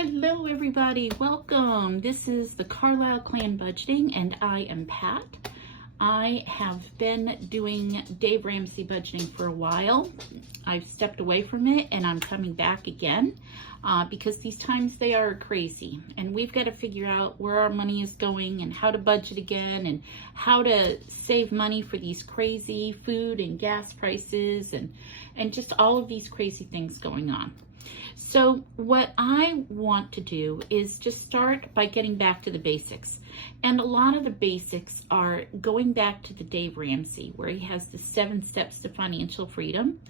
Hello everybody, welcome. This is the Carlisle Clan Budgeting and I am Pat. I have been doing Dave Ramsey budgeting for a while. I've stepped away from it and I'm coming back again because these times they are crazy and we've got to figure out where our money is going and how to budget again and how to save money for these crazy food and gas prices and just all of these crazy things going on. So what I want to do is just start by getting back to the basics. And a lot of the basics are going back to the Dave Ramsey, where he has the 7 steps to financial freedom,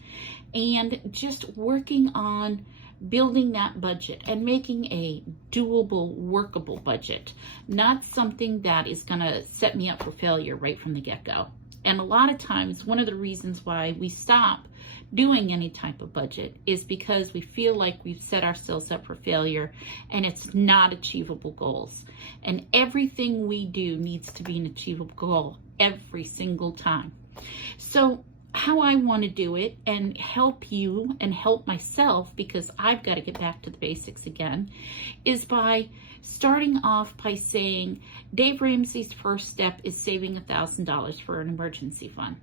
and just working on building that budget and making a doable, workable budget, not something that is going to set me up for failure right from the get-go. And a lot of times, one of the reasons why we stop doing any type of budget is because we feel like we've set ourselves up for failure and it's not achievable goals. And everything we do needs to be an achievable goal every single time. So how I want to do it and help you and help myself, because I've got to get back to the basics again, is by starting off by saying Dave Ramsey's first step is saving $1,000 for an emergency fund.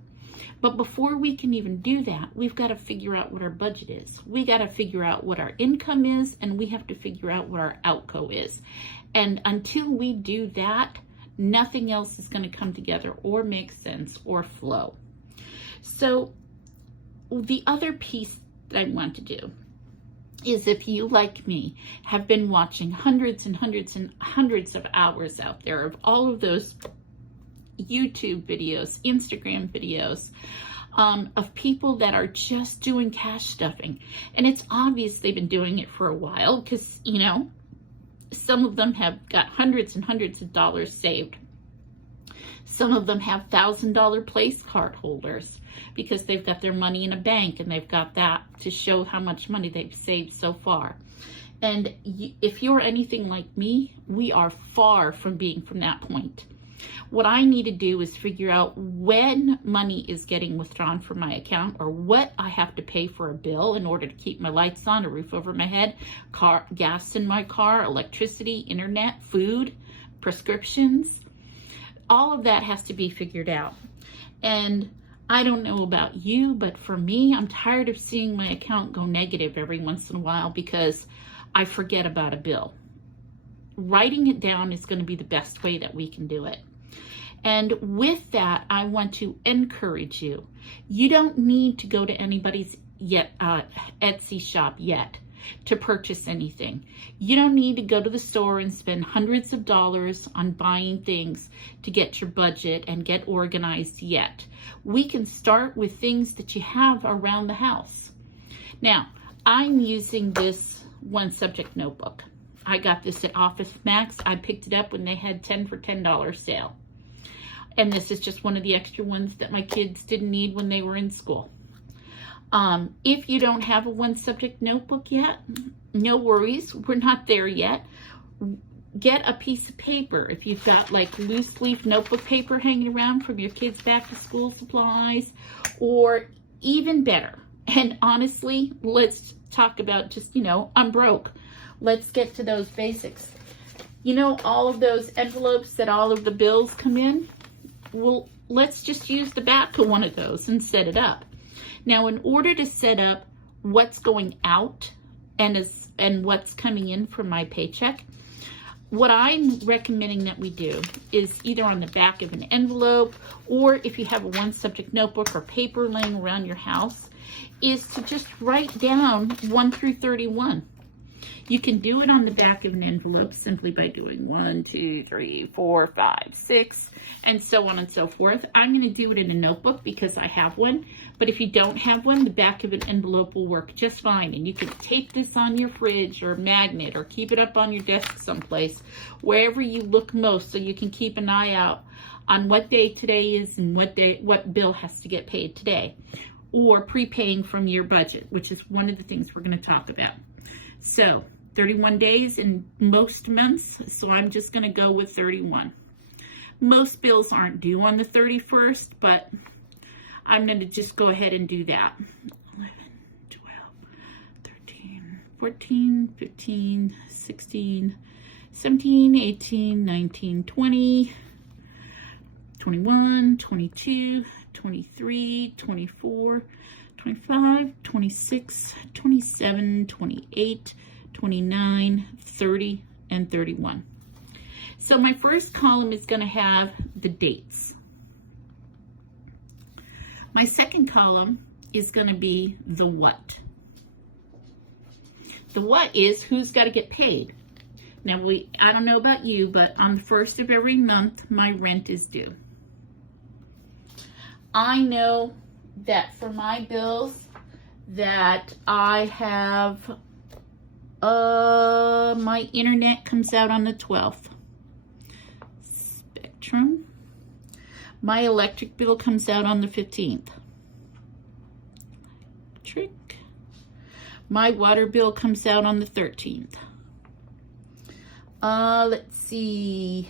But before we can even do that, we've got to figure out what our budget is. We got to figure out what our income is, and we have to figure out what our outgo is. And until we do that, nothing else is going to come together or make sense or flow. So the other piece that I want to do is, if you, like me, have been watching hundreds and hundreds and hundreds of hours out there of all of those YouTube videos, Instagram videos, of people that are just doing cash stuffing. And it's obvious they've been doing it for a while because, you know, some of them have got hundreds and hundreds of dollars saved. Some of them have $1,000 place card holders because they've got their money in a bank and they've got that to show how much money they've saved so far. And if you're anything like me, we are far from being from that point. What I need to do is figure out when money is getting withdrawn from my account, or what I have to pay for a bill in order to keep my lights on, a roof over my head, gas in my car, electricity, internet, food, prescriptions. All of that has to be figured out. And I don't know about you, but for me, I'm tired of seeing my account go negative every once in a while because I forget about a bill. Writing it down is going to be the best way that we can do it. And with that, I want to encourage you. You don't need to go to anybody's Etsy shop yet to purchase anything. You don't need to go to the store and spend hundreds of dollars on buying things to get your budget and get organized yet. We can start with things that you have around the house. Now, I'm using this one subject notebook. I got this at Office Max. I picked it up when they had 10 for $10 sale. And this is just one of the extra ones that my kids didn't need when they were in school. If you don't have a one subject notebook yet, no worries. We're not there yet. Get a piece of paper. If you've got like loose leaf notebook paper hanging around from your kids' back to school supplies, or even better. And honestly, let's talk about just, I'm broke. Let's get to those basics. All of those envelopes that all of the bills come in? Well, let's just use the back of one of those and set it up. Now, in order to set up what's going out and what's coming in from my paycheck, what I'm recommending that we do is either on the back of an envelope, or if you have a one subject notebook or paper laying around your house, is to just write down 1 through 31. You can do it on the back of an envelope simply by doing 1, 2, 3, 4, 5, 6, and so on and so forth. I'm going to do it in a notebook because I have one, but if you don't have one, the back of an envelope will work just fine. And you can tape this on your fridge or magnet, or keep it up on your desk someplace, wherever you look most, so you can keep an eye out on what day today is and what bill has to get paid today, or prepaying from your budget, which is one of the things we're going to talk about. So 31 days in most months, so I'm just going to go with 31. Most bills aren't due on the 31st, but I'm going to just go ahead and do that. 11, 12, 13, 14, 15, 16, 17, 18, 19, 20, 21, 22, 23, 24, 25, 26, 27, 28, 29, 30, and 31. So my first column is going to have the dates. My second column is going to be the what. The what is who's got to get paid. Now, I don't know about you, but on the first of every month, my rent is due. I know that for my bills that I have, my internet comes out on the 12th. Spectrum. My electric bill comes out on the 15th. Electric. My water bill comes out on the 13th. Let's see.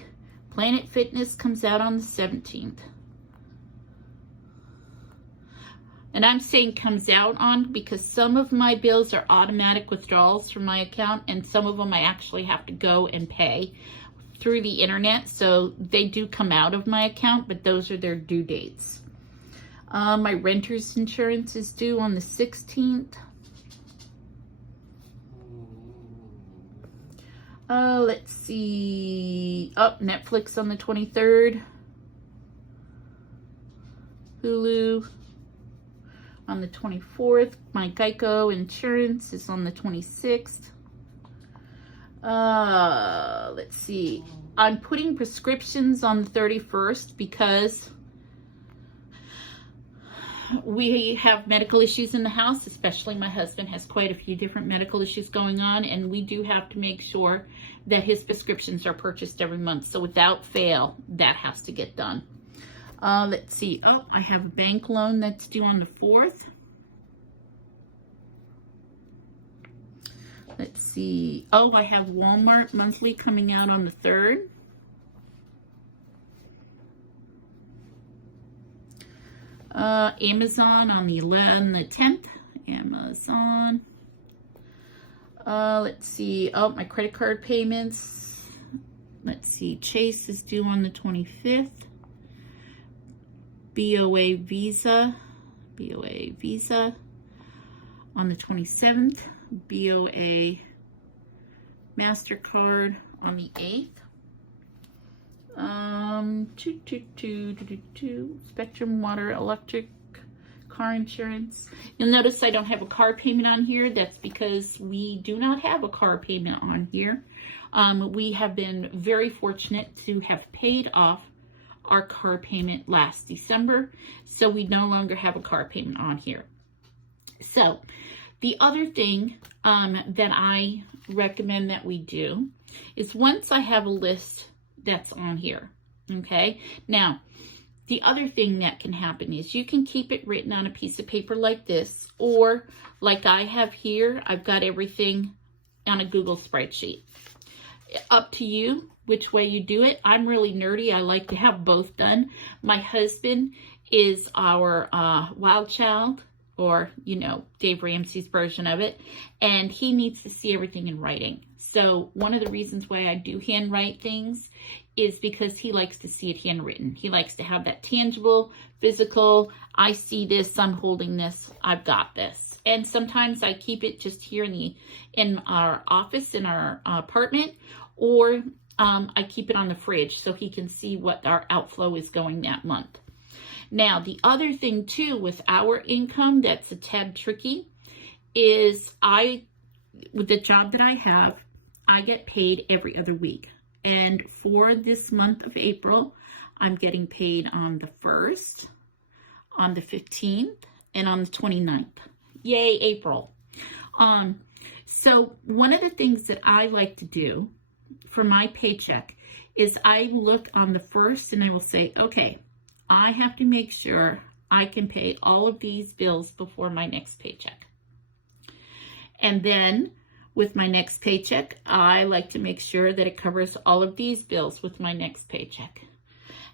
Planet Fitness comes out on the 17th. And I'm saying comes out on because some of my bills are automatic withdrawals from my account, and some of them I actually have to go and pay through the internet. So they do come out of my account, but those are their due dates. My renter's insurance is due on the 16th. Let's see. Netflix on the 23rd. Hulu on the 24th. My Geico insurance is on the 26th. Let's see. I'm putting prescriptions on the 31st because we have medical issues in the house, especially my husband has quite a few different medical issues going on, and we do have to make sure that his prescriptions are purchased every month. So without fail, that has to get done. Let's see. I have a bank loan that's due on the 4th. Let's see. I have Walmart monthly coming out on the 3rd. Amazon on the 10th. Amazon. Let's see. My credit card payments. Let's see. Chase is due on the 25th. BOA Visa on the 27th. BOA MasterCard on the 8th. Spectrum Water, Electric, car insurance. You'll notice I don't have a car payment on here. That's because we do not have a car payment on here. We have been very fortunate to have paid off our car payment last December, so we no longer have a car payment on here. So the other thing that I recommend that we do is once I have a list that's on here, okay? Now, the other thing that can happen is you can keep it written on a piece of paper like this, or like I have here, I've got everything on a Google spreadsheet. Up to you which way you do it. I'm really nerdy. I like to have both done. My husband is our wild child, or, Dave Ramsey's version of it, and he needs to see everything in writing. So one of the reasons why I do handwrite things is because he likes to see it handwritten. He likes to have that tangible, physical, I see this, I'm holding this, I've got this. And sometimes I keep it just here in our office, in our apartment, or I keep it on the fridge so he can see what our outflow is going that month. Now, the other thing too with our income that's a tad tricky is with the job that I have, I get paid every other week. And for this month of April, I'm getting paid on the 1st, on the 15th, and on the 29th. Yay, April. So one of the things that I like to do for my paycheck is I look on the 1st and I will say, okay, I have to make sure I can pay all of these bills before my next paycheck. And then with my next paycheck, I like to make sure that it covers all of these bills with my next paycheck.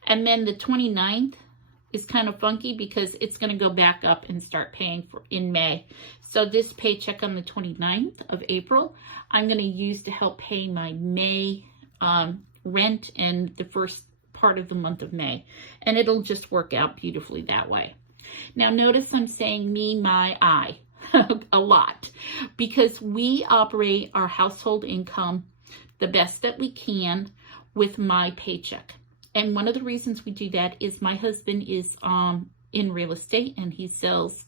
And then the 29th, is kind of funky because it's going to go back up and start paying for in May. So this paycheck on the 29th of April, I'm going to use to help pay my May rent and the first part of the month of May. And it'll just work out beautifully that way. Now notice I'm saying me, my, I a lot because we operate our household income the best that we can with my paycheck. And one of the reasons we do that is my husband is in real estate, and he sells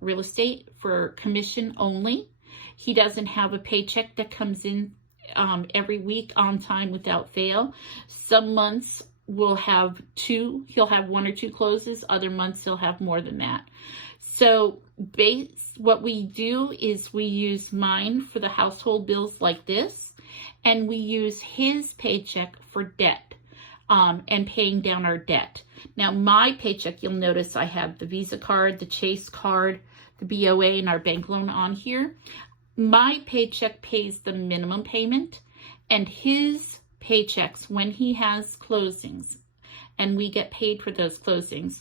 real estate for commission only. He doesn't have a paycheck that comes in every week on time without fail. Some months will have he'll have 1 or 2 closes. Other months he'll have more than that. So what we do is we use mine for the household bills like this, and we use his paycheck for debt and paying down our debt. Now my paycheck, you'll notice I have the Visa card, the Chase card, the BOA, and our bank loan on here. My paycheck pays the minimum payment, and his paychecks, when he has closings and we get paid for those closings,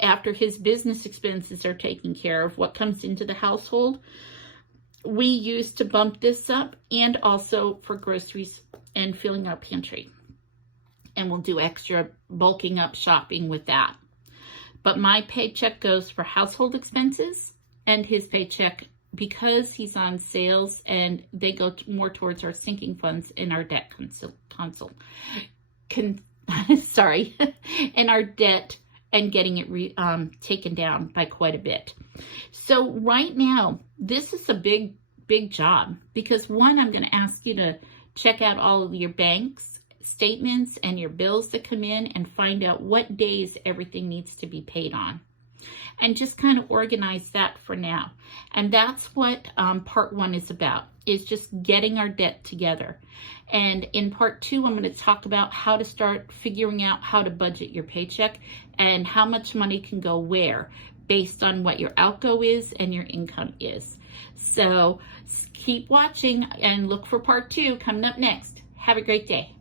after his business expenses are taken care of, what comes into the household, we use to bump this up, and also for groceries and filling our pantry. And we'll do extra bulking up shopping with that. But my paycheck goes for household expenses, and his paycheck, because he's on sales, and they go more towards our sinking funds in our debt in our debt and getting it taken down by quite a bit. So right now, this is a big job because one, I'm going to ask you to check out all of your bank's statements and your bills that come in and find out what days everything needs to be paid on. And just kind of organize that for now. And that's what part 1 is about, is just getting our debt together. And in part 2, I'm going to talk about how to start figuring out how to budget your paycheck and how much money can go where based on what your outgo is and your income is. So keep watching and look for part 2 coming up next. Have a great day.